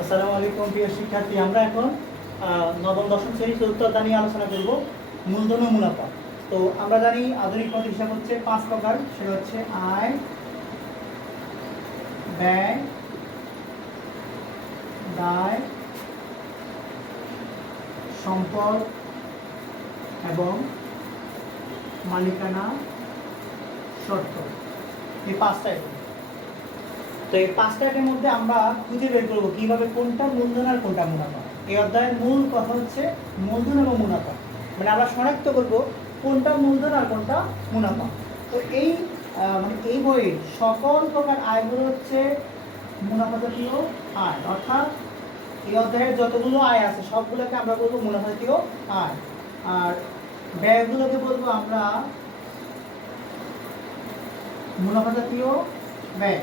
আসসালামু আলাইকুম, প্রিয় শিক্ষার্থী। আমরা এখন নবম, দশম শ্রেণি চতুর্থ অধ্যায় নিয়ে আলোচনা করব মূলধন ও মুনাফা তো আমরা জানি আধুনিক পথ হিসাব হচ্ছে পাঁচ প্রকার। সেটা হচ্ছে আয়, ব্যয়, দায়, সম্পদ এবং মালিকানা শর্ত। এই পাঁচটা। তো এই পাঁচটার মধ্যে আমরা খুঁজে বের করব কীভাবে কোনটা মূলধন আর কোনটা মুনাফা। এই অধ্যায়ের মূল কথা হচ্ছে মূলধন এবং মুনাফা। মানে আমরা শনাক্ত করব কোনটা মূলধন আর কোনটা মুনাফা। তো এই মানে এই বইয়ের সকল প্রকার আয়গুলো হচ্ছে মুনাফা জাতীয় আয়। অর্থাৎ এই অধ্যায়ের যতগুলো আয় আছে, সবগুলোকে আমরা বলব মুনাফা জাতীয় আয়। আর ব্যয়গুলোকে বলব আমরা মুনাফা জাতীয় ব্যয়।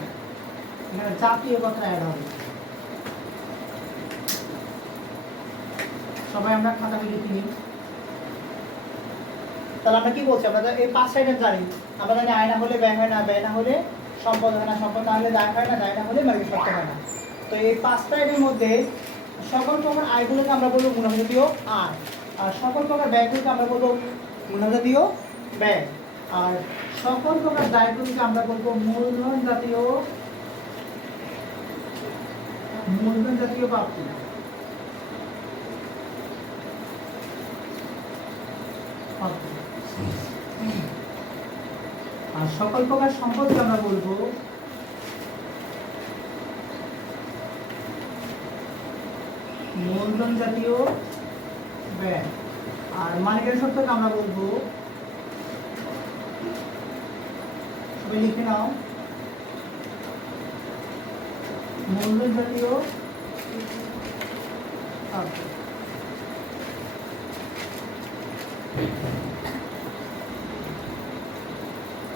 আমরা এই পাঁচটা আইটেম জানি। হয় হয় হয় হয় মধ্যে সকল প্রকার আয়গুলোকে আমরা বলব মুনাফাজাতীয় আয়। আর সকল প্রকার ব্যয়গুলোকে আমরা বলব মুনাফাজাতীয় ব্যয়। আর সকল প্রকার দায়গুলোকে আমরা বলব মূলধন জাতীয় মূলধন জাতীয় প্রাপ্তি প্রাপ্তি। আর সকল প্রকার সম্পদকে আমরা বলব? মূলধন জাতীয় ব্যয় আর মালিকের শর্তকে আমরা বলব? সবাই লিখে নাও।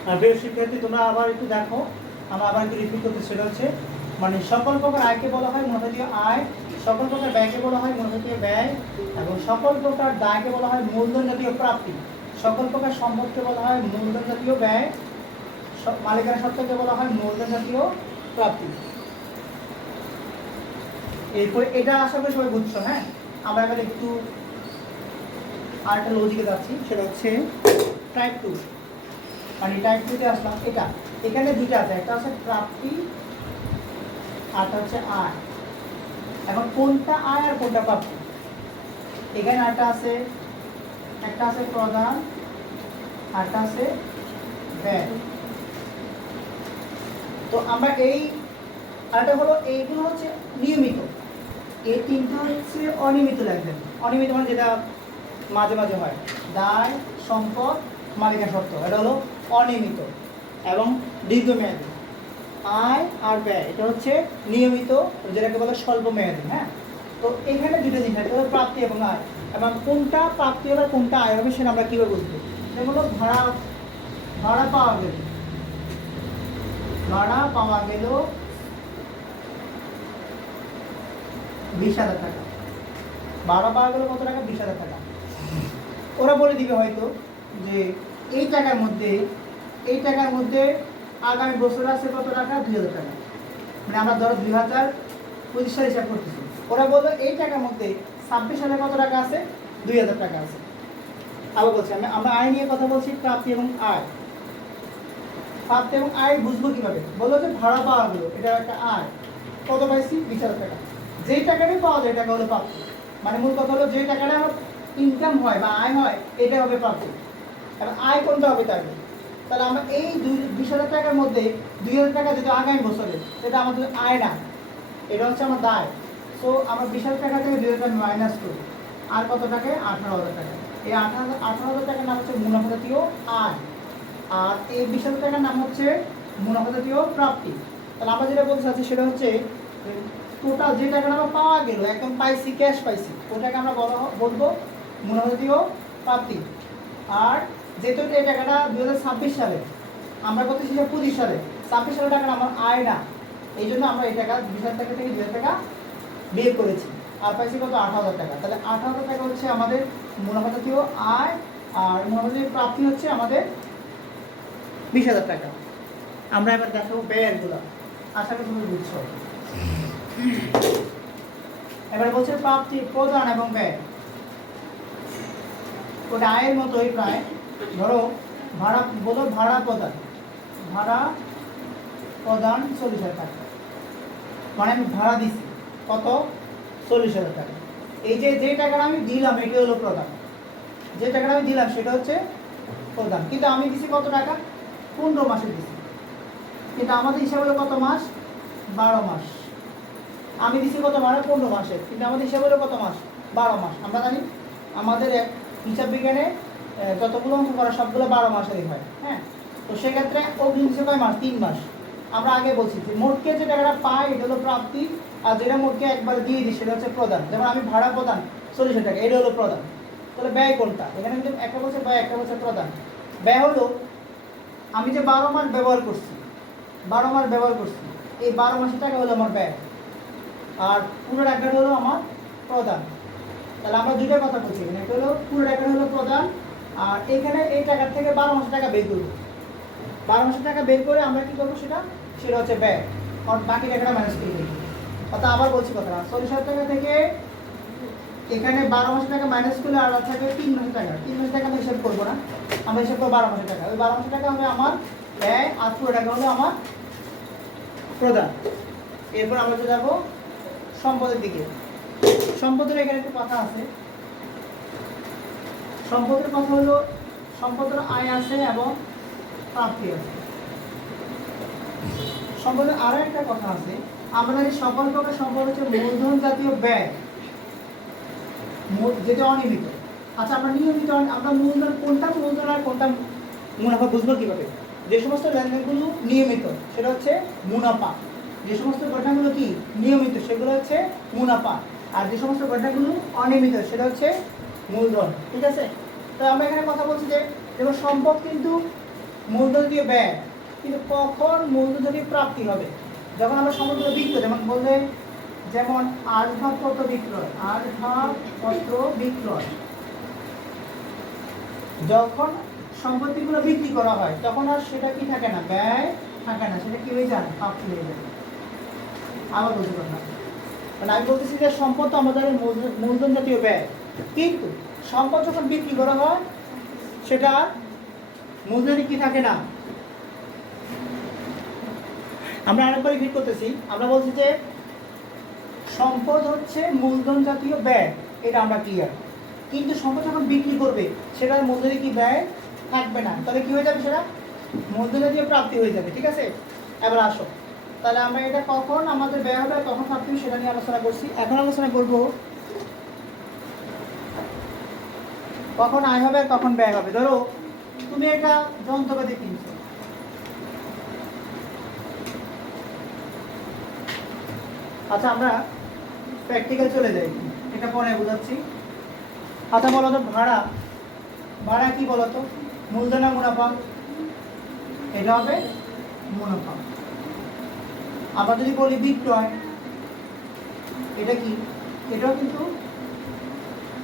জাতীয় শিক্ষার্থী, তোমরা আবার একটু দেখো। আমরা আবার একটু রিপিট করতে সেটা হচ্ছে মানে সকল প্রকার আয়কে বলা হয় মুনাফাতীয় আয়, সকল প্রকার ব্যয়কে বলা হয় মুনাফাতীয় ব্যয়, এবং সকল প্রকার দায়কে বলা হয় মূলধন জাতীয় প্রাপ্তি। সকল প্রকার সম্পদকে বলা হয় মূলধন জাতীয় ব্যয় মালিকানা সত্ত্বকে বলা হয় মূলধন জাতীয় প্রাপ্তি। এরপরে এটা আশা করি সবাই বুঝছ হ্যাঁ? আমরা এবার একটু আরেকটা লজিকে যাচ্ছি, সেটা হচ্ছে টাইপ টু মানে টাইপ টুতে আসলাম, এটা। এখানে দুইটা আছে, একটা আছে প্রাপ্তি আরটা হচ্ছে আয়। এখন কোনটা আয় আর কোনটা প্রাপ্তি? এখানে আরটা আছে, একটা আছে প্রধান আরটা আছে ব্যয়। তো আমরা এই আরটা হলো, এইগুলো হচ্ছে নিয়মিত। এই তিনটা হচ্ছে অনিয়মিত লাগবেন অনিয়মিত মানে যেটা মাঝে মাঝে হয়। দায়, সম্পদ মালিকা শর্ত, এটা হলো অনিয়মিত এবং দীর্ঘমেয়াদী। আয় আর ব্যয়, এটা হচ্ছে নিয়মিত, যেটাকে বলে স্বল্প মেয়াদী হ্যাঁ? তো এখানে দুটো জিনিস হলো প্রাপ্তি এবং আয়। এবং কোনটা প্রাপ্তি হবে কোনটা আয় হবে সেটা আমরা কীভাবে বুঝব হলো ভাড়া ভাড়া পাওয়া গেল। ভাড়া পাওয়া গেল বিশ হাজার টাকা। ভাড়া পাওয়া গেল কত টাকা? বিশ হাজার টাকা। ওরা বলে দিবে হয়তো যে এই টাকার মধ্যে, এই টাকার মধ্যে আগামী বছর আছে কত টাকা? দুই হাজার টাকা। মানে আমরা ধরো দুই হাজার পঁচিশ সাল হিসাব করতেছি। ওরা বলল এই টাকার মধ্যে ছাব্বিশ সালে কত টাকা আছে? দুই হাজার টাকা আছে। আবার বলছি আমি আমরা আয় নিয়ে কথা বলছি, প্রাপ্তি এবং আয়। প্রাপ্তি এবং আয় বুঝব কীভাবে? বলল যে ভাড়া পাওয়া গেলো, এটা একটা আয়। কত পাইছি? বিশ হাজার টাকা। যেই টাকাটাই পাওয়া যায়, টাকা হলো প্রাপ্তি মানে মূল কথা হলো যে টাকাটা আমার ইনকাম হয় বা আয় হয়, এটা হবে প্রাপ্তি এবার আয় কোনটা হবে তাহলে তাহলে আমরা এই দুই, বিশ হাজার টাকার মধ্যে দুই হাজার টাকা যদি আগামী বছরে, সেটা আমাদের আয় না। এটা হচ্ছে আমার দায়। সো আমরা বিশ হাজার টাকা থেকে দুই হাজার মাইনাস করি। আর কত টাকায়? আঠারো হাজার টাকা। এই আঠারো হাজার আঠারো হাজার টাকার নাম হচ্ছে মুনাফা জাতীয় আয়। আর এই বিশ হাজার টাকার নাম হচ্ছে মুনাফা জাতীয় প্রাপ্তি। তাহলে আমরা যেটা বলতে চাচ্ছি সেটা হচ্ছে টোটাল যে টাকাটা আমরা পাওয়া গেল। একদম পাইছি ক্যাশ পাইছি। ওটাকে আমরা বলা বলব মুনাফা জাতীয় প্রাপ্তি আর যেহেতু এই টাকাটা দু হাজার ছাব্বিশ সালে, আমরা কত ছিল পঁচিশ সালে। ছাব্বিশ সালের টাকাটা আমার আয় না। এই জন্য আমরা এই টাকা বিশ হাজার টাকা থেকে দুই হাজার টাকা বিয়ে করেছি। আর পাইছি কত? আট হাজার টাকা। তাহলে আট হাজার টাকা হচ্ছে আমাদের মুনাফা জাতীয় আয়। আর মুনাফা জাতীয় প্রাপ্তি হচ্ছে আমাদের বিশ হাজার টাকা। আমরা এবার দেখাবো ব্যয়গুলো আশা করি তুমি বুঝছ। এবার বলছে প্রাপ্তি প্রদান এবং ব্যয়। ওটা আয়ের মতোই প্রায়। ধরো, ভাড়া, বলো ভাড়া প্রদান। ভাড়া প্রদান চল্লিশ হাজার টাকা। মানে আমি ভাড়া দিছি। কত? চল্লিশ হাজার টাকা। এই যে যে টাকাটা আমি দিলাম, এটি হলো প্রদান। যে টাকাটা আমি দিলাম, সেটা হচ্ছে প্রদান। কিন্তু আমি দিছি কত টাকা? পনেরো মাসে দিছি। কিন্তু আমাদের হিসাব হলো কত মাস? বারো মাস। আমি দিছি কত মানে পনেরো মাসে। কিন্তু আমাদের হিসাব হলো কত মাস? বারো মাস। আমরা জানি আমাদের হিসাব বিজ্ঞানে যতগুলো অঙ্ক করা সবগুলো বারো মাসেরই হয় হ্যাঁ? তো সেক্ষেত্রে অগ্রিম হিসেবে কয় মাস? তিন মাস। আমরা আগে বলছি যে মোটকে যে টাকাটা পাই এটা হলো প্রাপ্তি, আর যেটা মোটকে একবারে দিয়ে দিই সেটা হচ্ছে প্রদান। যেমন আমি ভাড়া প্রদান চল্লিশ টাকা, এটা হলো প্রদান। তাহলে ব্যয় কোনটা? এখানে কিন্তু একটা বছর ব্যয়, একটা বছর প্রদান। ব্যয় হলো, আমি যে বারো মাস ব্যবহার করছি, বারো মাস ব্যবহার করছি, এই বারো মাসের টাকা হলো আমার ব্যয়। আর পুরো টাকাটা হলো আমার প্রদান। তাহলে আমরা দুইটা কথা বলছি। এখানে একটা হলো পুরো টাকাটা হলো প্রদান, আর এখানে এই টাকার থেকে বারো মাসের টাকা বের করব। বারো মাসের টাকা বের করে আমরা কি করব সেটা? সেটা হচ্ছে ব্যয় বাকি টাকাটা ম্যানেজ করে দেবো অর্থাৎ আবার বলছি কথাটা, চল্লিশ হাজার টাকা থেকে এখানে বারো মাসের টাকা মাইনাস করলে আর থাকবে তিন মাসের টাকা। তিন মাসের টাকা আমরা হিসাব করব না। আমরা হিসাব করব বারো মাসের টাকা। ওই বারো মাসের টাকা হবে আমার ব্যয় আর পুরো টাকা হলো আমার প্রদান। এরপর আমরা চলে যাব সম্পদের দিকে। সম্পদের এখানে একটু কথা আছে। সম্পদের কথা হলো, সম্পদের আয় আছে এবং প্রাপ্তি আছে। সম্পদের আরও একটা কথা আছে জানি সকল প্রকার সম্পদ হচ্ছে মূলধন জাতীয় ব্যয় যেটা অনিয়মিত আচ্ছা আমরা নিয়মিত আমরা মূলধন কোনটা মূলধন আর কোনটা মুনাফা বুঝব কীভাবে? যে সমস্ত লেনদেনগুলো নিয়মিত, সেটা হচ্ছে মুনাফা। যে সমস্ত ঘটনাগুলো কি? নিয়মিত, সেগুলো হচ্ছে মুনাফা। আর যে সমস্ত ঘটনাগুলো অনিয়মিত, সেটা হচ্ছে মূলধন। ঠিক আছে? তো আমরা এখানে কথা বলছি যে যেমন সম্পদ কিন্তু মূলধন দিয়ে ব্যয়, কিন্তু কখন মূলধন যদি প্রাপ্তি হবে? যখন আমরা সম্পদগুলো বিক্রয় যেমন বললে, যেমন আসবাবপত্র বিক্রয় আসবাবপত্র বিক্রয়। যখন সম্পত্তিগুলো বিক্রি করা হয়, তখন আর সেটা কি থাকে না? ব্যয় থাকে না, সেটা কি হয়ে যায়? প্রাপ্তি হয়ে যায়। আবার বলতে না। মানে আমি বলতেছি যে সম্পদ তো আমাদের মূলধন- জাতীয় ব্যয়। কিন্তু সম্পদ যখন বিক্রি করা হয়, সেটা মূলধনে কি থাকে না? আমরা আরেকবার রিপিট করতেছি। আমরা বলছি যে সম্পদ হচ্ছে মূলধন জাতীয় ব্যয়। এটা আমরা ক্লিয়ার কিন্তু সম্পদ যখন বিক্রি করবে সেটার মূলধনে কি ব্যয় থাকবে না। তাহলে কি হয়ে যাবে সেটা? মূলধন জাতীয় প্রাপ্তি হয়ে যাবে, ঠিক আছে? এবার আসো। তাহলে আমরা এটা কখন আমাদের ব্যয় হবে কখন প্রাপ্তি সেটা নিয়ে আলোচনা করছি। এখন আলোচনা করব কখন আয় হবে আর কখন ব্যয় হবে। ধরো, তুমি একটা যন্ত্রপাতি কিনছো। আচ্ছা আমরা প্র্যাকটিক্যাল চলে যাই। এটা পরে বোঝাচ্ছি। আচ্ছা বলো তো, ভাড়া। ভাড়া কি বলো তো? মূলধন মুনাফা? এটা হবে মুনাফা। আবার যদি বলি বিক্রয়। এটা কি? এটাও কিন্তু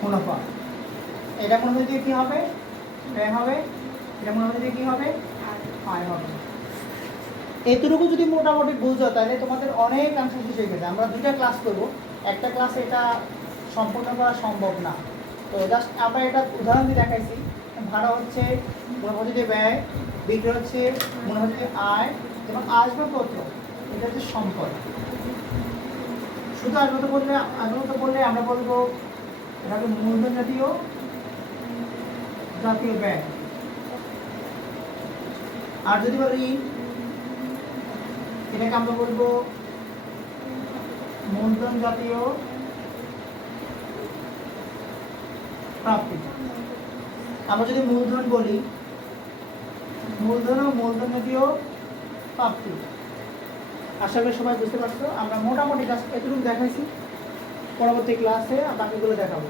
মুনাফা। এটা মুনাফা দিয়ে কি হবে? ব্যয় হবে। এটা মুনাফা দিয়ে কি হবে? আয় হবে। এতটুকু যদি মোটামুটি বুঝো, তাহলে তোমাদের অনেক অংশ হয়ে গেছে আমরা দুইটা ক্লাস করব। একটা ক্লাসে এটা সম্পূর্ণ করা সম্ভব না। তো জাস্ট আমরা এটা উদাহরণ দিয়ে দেখাইছি। ভাড়া হচ্ছে মুনাফা যদি ব্যয় বিক্রি হচ্ছে মুনাফা যদি আয় এবং আসবাবপত্র। এটা হচ্ছে সম্পদ। শুধু আসবাবপত্র বললে আসবাবপত্র বললে আমরা বলব, এটা হচ্ছে মূলধন জাতীয় জাতীয় ব্যয় আর যদি বলি, এটাকে আমরা বলব মূলধন জাতীয় প্রাপ্তি। আমরা যদি মূলধন বলি, মূলধন ও মূলধন জাতীয় প্রাপ্তি। আশা করি সবাই বুঝতে পারছ। আমরা মোটামুটি জাস্ট এতটুকু দেখাইছি। পরবর্তী ক্লাসে বাকিগুলো দেখাবো।